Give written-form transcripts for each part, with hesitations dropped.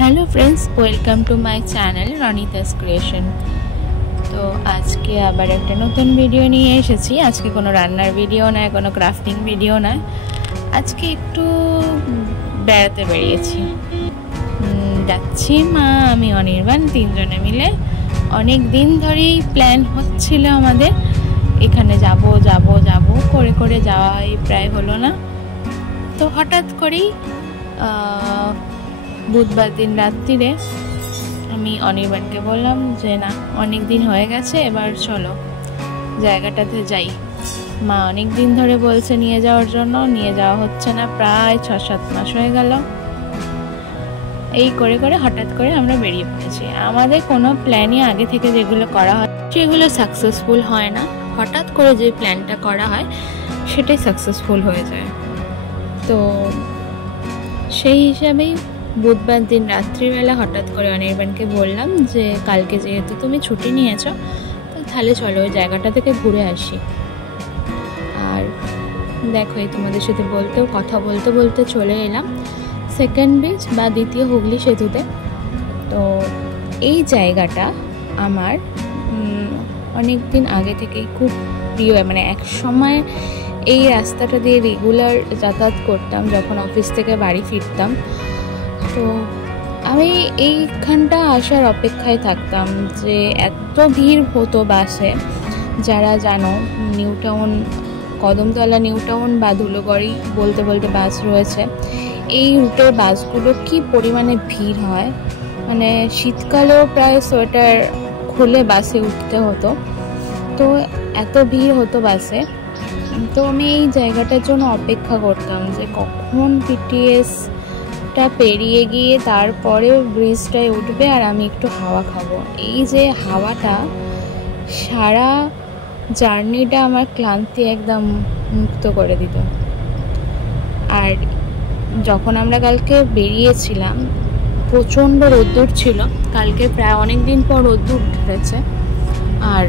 Hello friends, welcome to my channel Ranita's creation. तो आज के आबार एक नतून भिडियो निये एसेछि। आज के कोनो रान्नार भिडियो ना, कोनो क्राफ्टिंग भिडियो ना, आज के एकटू बेड़ाते बेरिয়েছি। যাচ্ছি মা আমি অনির্বাণ তিনজনে মিলে। অনেক দিন ধরেই প্ল্যান হচ্ছিল আমাদের এখানে যাব যাব যাব করে করে যাওয়াই প্রায় হলো না। তো হঠাৎ করেই বুধবার দিন রাত্রিরে আমি অনির্বাণকে বললাম যে না, অনেক দিন হয়ে গেছে, এবার চলো জায়গাটাতে যাই। মা অনেক দিন ধরে বলছে নিয়ে যাওয়ার জন্য, নিয়ে যাওয়া হচ্ছে না, প্রায় ৬-৭ মাস হয়ে গেল। এই করে করে হঠাৎ করে আমরা বেরিয়ে পড়েছি। আমাদের কোনো প্ল্যানই আগে থেকে যেগুলো করা হয় সেগুলো সাকসেসফুল হয় না, হঠাৎ করে যে প্ল্যানটা করা হয় সেটাই সাকসেসফুল হয়ে যায়। তো সেই হিসাবেই বুধবার দিন রাত্রিবেলা হঠাৎ করে অনির্বাণকে বললাম যে কালকে যেহেতু তুমি ছুটি নিয়েছো, তো তাহলে চলো ওই জায়গাটা থেকে ঘুরে আসি। আর দেখো, এই তোমাদের সাথে কথা বলতে বলতে চলে এলাম সেকেন্ড ব্রিজ বা দ্বিতীয় হুগলি সেতুতে। তো এই জায়গাটা আমার অনেক দিন আগে থেকেই খুব প্রিয়, মানে এক সময় এই রাস্তাটা দিয়ে রেগুলার যাতায়াত করতাম যখন অফিস থেকে বাড়ি ফিরতাম। তো আমি এইখানটা আসার অপেক্ষায় থাকতাম যে এত ভিড় হতো বাসে। যারা জানো, new town, Kadamtala new town বা ধুলোগড়ি বলতে বলতে বাস রয়েছে। এই রুটের বাসগুলো কি পরিমাণে ভিড় হয়, মানে শীতকালেও প্রায় সোয়েটার খুলে বাসে উঠতে হতো। তো এত ভিড় হতো বাসে। তো আমি এই জায়গাটার জন্য অপেক্ষা করতাম যে কখন পিটিএসটা পেরিয়ে গিয়ে তারপরে ব্রিজটায় উঠবে আর আমি একটু হাওয়া খাবো। এই যে হাওয়াটা, সারা জার্নিটা আমার ক্লান্তি একদম মুক্ত করে দিত। আর যখন আমরা কালকে বেরিয়েছিলাম প্রচণ্ড রোদ্দুর ছিল, কালকে প্রায় অনেক দিন পর রোদ্দুর উঠেছে। আর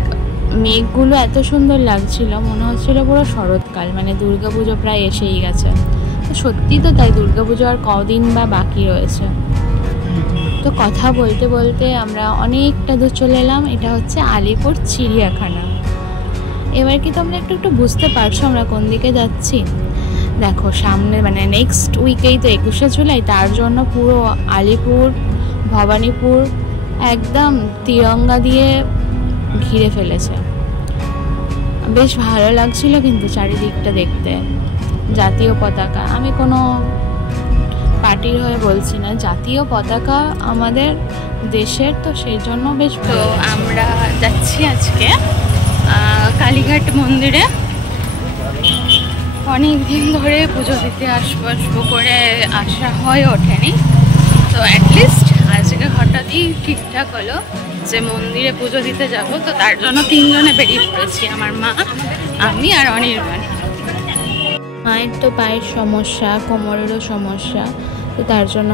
মেঘগুলো এত সুন্দর লাগছিল, মনে হচ্ছিল পুরো শরৎকাল, মানে দুর্গাপুজো প্রায় এসেই গেছে। তো সত্যি তো তাই, দুর্গাপুজো আর কদিন বা বাকি রয়েছে। তো কথা বলতে বলতে আমরা অনেকটা দূর চলে এলাম। এটা হচ্ছে আলিপুর চিড়িয়াখানা। এবার কি তোমরা একটু একটু বুঝতে পারছো আমরা কোন দিকে যাচ্ছি? দেখো সামনে, মানে নেক্সট উইকেই তো ২১শে জুলাই, তার জন্য পুরো আলিপুর, ভবানীপুর একদম তিরঙ্গা দিয়ে ঘিরে ফেলেছে। বেশ ভালো লাগছিল কিন্তু চারিদিকটা দেখতে। জাতীয় পতাকা, আমি কোনো পার্টির হয়ে বলছি না, জাতীয় পতাকা আমাদের দেশের, তো সেই জন্য বেশ। তো আমরা যাচ্ছি আজকে কালীঘাট মন্দিরে। অনেক দিন ধরে পুজো দিতে আসবো করে আসা হয়ে ওঠেনি। তো অ্যাটলিস্ট আজকে হঠাৎই ঠিকঠাক হলো যে মন্দিরে পুজো দিতে যাব। তো তার জন্য তিনজনে বেরিয়ে পড়েছি, আমার মা, আমি আর অনির্বাণ। মায়ের তো পায়ের সমস্যা, কোমরেরও সমস্যা, তো তার জন্য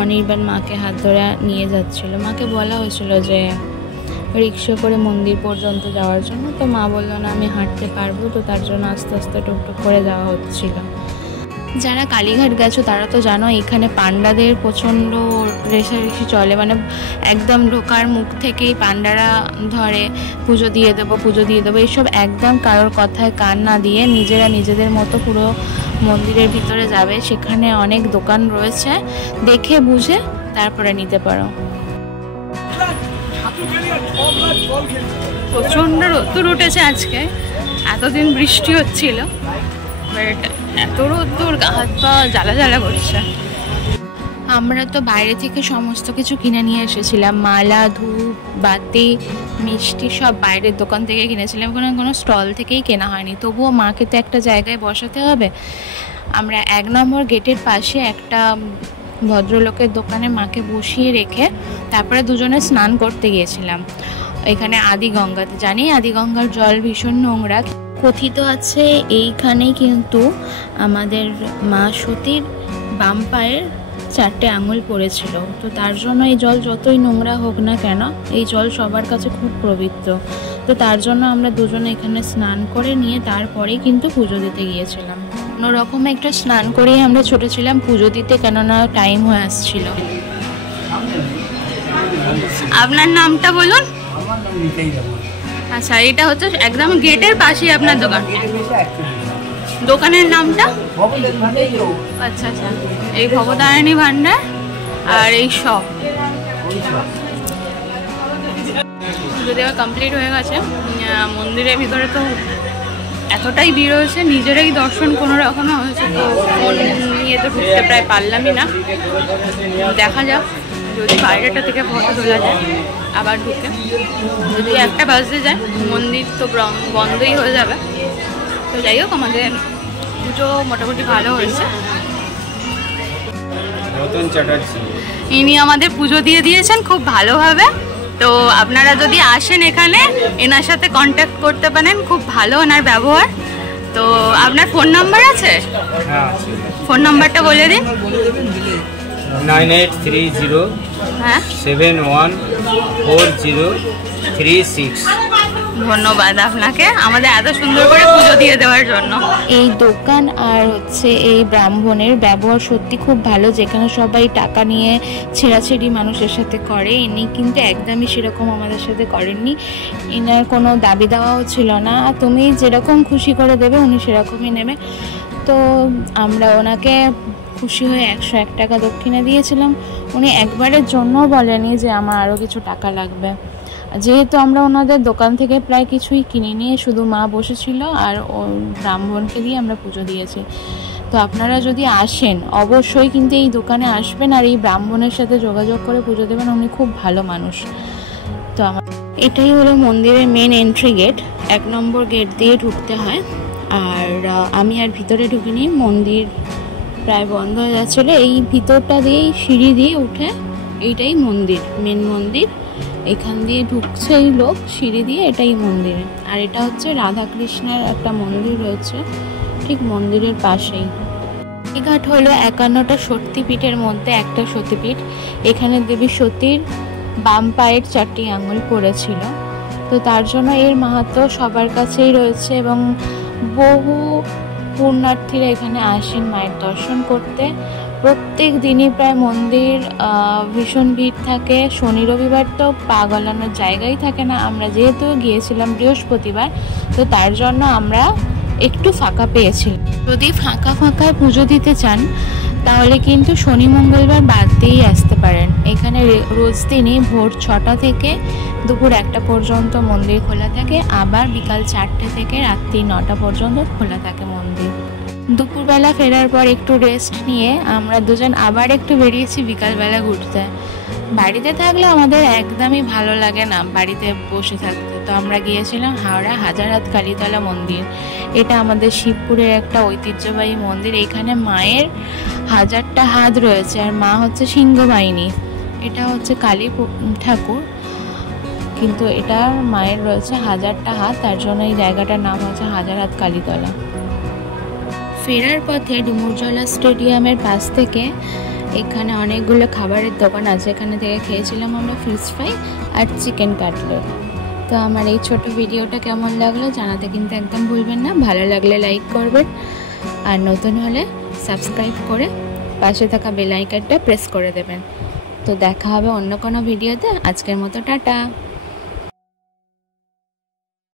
অনির্বাণ মাকে হাত ধরে নিয়ে যাচ্ছিল। মাকে বলা হয়েছিল যে রিক্সা করে মন্দির পর্যন্ত যাওয়ার জন্য, তো মা বললো না আমি হাঁটতে পারবো। তো তার জন্য আস্তে আস্তে টুকটুক করে যাওয়া হচ্ছিল। যারা কালীঘাট গেছো তারা তো জানো এখানে পান্ডাদের প্রচণ্ড রেষারেষি চলে, মানে একদম ঢোকার মুখ থেকেই পান্ডারা ধরে পুজো দিয়ে দেবো পুজো দিয়ে দেবো, এইসব একদম কারোর কথায় কান না দিয়ে নিজেরা নিজেদের মতো পুরো মন্দিরের ভিতরে যাবে। সেখানে অনেক দোকান রয়েছে, দেখে বুঝে তারপরে নিতে পারো। প্রচণ্ড রোদ্দুর উঠেছে আজকে, এতদিন বৃষ্টি হচ্ছিল, বাট এত রোদ্দুর হাত পা জ্বালা জ্বালা করছে। আমরা তো বাইরে থেকে সমস্ত কিছু কিনে নিয়ে এসেছিলাম, মালা, ধূপ, বাতি, মিষ্টি সব বাইরের দোকান থেকে কিনেছিলাম, কোনো স্টল থেকেই কেনা হয়নি। তবুও মাকে তো একটা জায়গায় বসাতে হবে। আমরা ১ নম্বর গেটের পাশে একটা ভদ্রলোকের দোকানে মাকে বসিয়ে রেখে তারপরে দুজনে স্নান করতে গিয়েছিলাম এখানে আদিগঙ্গাতে। জানি আদিগঙ্গার জল ভীষণ নোংরা, কথিত আছে এইখানেই কিন্তু আমাদের মা সতীর বাম পায়ের 4টে আঙুল পড়েছিল। তো তার জন্য এই জল যতই নোংরা হোক না কেন, এই জল সবার কাছে খুব পবিত্র। তো তার জন্য আমরা দুজনে এখানে স্নান করে নিয়ে তারপরেই কিন্তু পুজো দিতে গিয়েছিলাম। কোনোরকম একটা স্নান করেই আমরা ছুটেছিলাম পুজো দিতে, কেননা টাইম হয়ে আসছিল। আপনার নামটা বলুন। আচ্ছা, এটা হচ্ছে একদম গেটের পাশেই আপনার দোকান। দোকানের নামটা? আচ্ছা আচ্ছা, এই ভবতারিণী ভান্ডার আর এই শপ। পুজো দেওয়া কমপ্লিট হয়ে গেছে। মন্দিরের ভিতরে তো এতটাই ভিড় হয়েছে, নিজেরাই দর্শন কোনো রকমে হয়েছে, তো ফোন নিয়ে তো ঢুকতে প্রায় পারলামই না। দেখা যাক যদি বাইরেটা থেকে ফটো তোলা যায় আবার ঢুকে। যদি 1টা বাজতে যায় মন্দির তো বন্ধই হয়ে যাবে। তো যাই হোক, আমাদের পুজো মোটামুটি ভালো হয়েছে। ইনি আমাদের পুজো দিয়ে দিয়েছেন খুব ভালোভাবে। তো আপনারা যদি আসেন এখানে, এনার সাথে কন্ট্যাক্ট করতে পারেন, খুব ভালো ওনার ব্যবহার। তো আপনার ফোন নাম্বার আছে? ফোন নাম্বারটা বলে দিন। 9830 714036। ধন্যবাদ আপনাকে আমাদের এত সুন্দর করে পুজো দিয়ে দেওয়ার জন্য। এই দোকান আর হচ্ছে এই ব্রাহ্মণের ব্যবহার সত্যি খুব ভালো। যেখানে সবাই টাকা নিয়ে ছেঁড়াছেড়ি মানুষের সাথে করে, ইনি কিন্তু একদমই সেরকম আমাদের সাথে করেননি। ইনার কোনো দাবি দেওয়াও ছিল না, তুমি যেরকম খুশি করে দেবে উনি সেরকমই নেবে। তো আমরা ওনাকে খুশি হয়ে 101 টাকা দক্ষিণা দিয়েছিলাম। উনি একবারের জন্য বলেনি যে আমার আরও কিছু টাকা লাগবে। যেহেতু আমরা ওনাদের দোকান থেকে প্রায় কিছুই কিনিনি, শুধু মা বসেছিল আর ব্রাহ্মণকে দিয়ে আমরা পুজো দিয়েছি। তো আপনারা যদি আসেন অবশ্যই কিন্তু এই দোকানে আসবেন আর এই ব্রাহ্মণের সাথে যোগাযোগ করে পুজো দেবেন, উনি খুব ভালো মানুষ। তো আমার এটাই হলো মন্দিরের মেন এন্ট্রি গেট। 1 নম্বর গেট দিয়ে ঢুকতে হয়। আর আমি আর ভিতরে ঢুকিনি, মন্দির প্রায় বন্ধ হয়ে যাচ্ছিলো। এই ভিতরটা দিয়েই সিঁড়ি দিয়ে উঠে, এইটাই মন্দির, মেন মন্দির। এখান দিয়ে ঢুকছে এই লোক সিঁড়ি দিয়ে, এটাই মন্দির। আর এটা হচ্ছে রাধাকৃষ্ণের একটা মন্দির রয়েছে ঠিক মন্দিরের পাশেই। এই ঘাট হলো 51টা সতীপীঠের মধ্যে একটা সতীপীঠ। এখানে দেবী সতীর বাম পায়ের 4টি আঙুল পড়েছিল, তো তার জন্য এর মাহাত্ম্য সবার কাছেই রয়েছে এবং বহু পুণ্যার্থীরা এখানে আসেন মায়ের দর্শন করতে। প্রত্যেক দিনই প্রায় মন্দির ভীষণ ভিড় থাকে। শনি রবিবার তো পা গলানোর জায়গাই থাকে না। আমরা যেহেতু গিয়েছিলাম বৃহস্পতিবার, তো তার জন্য আমরা একটু ফাঁকা পেয়েছিলাম। যদি ফাঁকায় পুজো দিতে চান তাহলে কিন্তু শনি মঙ্গলবার বাদ দিয়েই আসতে পারেন। এখানে রোজ দিনই ভোর 6টা থেকে দুপুর 1টা পর্যন্ত মন্দির খোলা থাকে, আবার বিকাল 4টে থেকে রাত্রি 9টা পর্যন্ত খোলা থাকে মন্দির। দুপুরবেলা ফেরার পর একটু রেস্ট নিয়ে আমরা দুজন আবার একটু বেরিয়েছি বিকালবেলা ঘুরতে। বাড়িতে থাকলে আমাদের একদমই ভালো লাগে না বাড়িতে বসে থাকতে। তো আমরা গিয়েছিলাম হাওড়া হাজারহাত কালীতলা মন্দির। এটা আমাদের শিবপুরের একটা ঐতিহ্যবাহী মন্দির। এখানে মায়ের 1000টা হাত রয়েছে আর মা হচ্ছে সিংহবাহিনী। এটা হচ্ছে কালী ঠাকুর, কিন্তু এটা মায়ের রয়েছে 1000টা হাত, তার জন্য এই জায়গাটার নাম হচ্ছে হাজারহাত কালীতলা। ফেরার পথে ডুমুরজলা স্টেডিয়ামের পাশ থেকে এখানে অনেকগুলো খাবারের দোকান আছে, এখানে থেকে খেয়েছিলাম আমরা ফিশ ফ্রাই আর চিকেন কাটলেট। তো আমার এই ছোট ভিডিওটা কেমন লাগলো জানাতে কিন্তু একদম ভুলবেন না। ভালো লাগলে লাইক করবেন আর নতুন হলে সাবস্ক্রাইব করে পাশে থাকা বেল আইকনটা প্রেস করে দেবেন। তো দেখা হবে অন্য কোনো ভিডিওতে। আজকের মতো টাটা।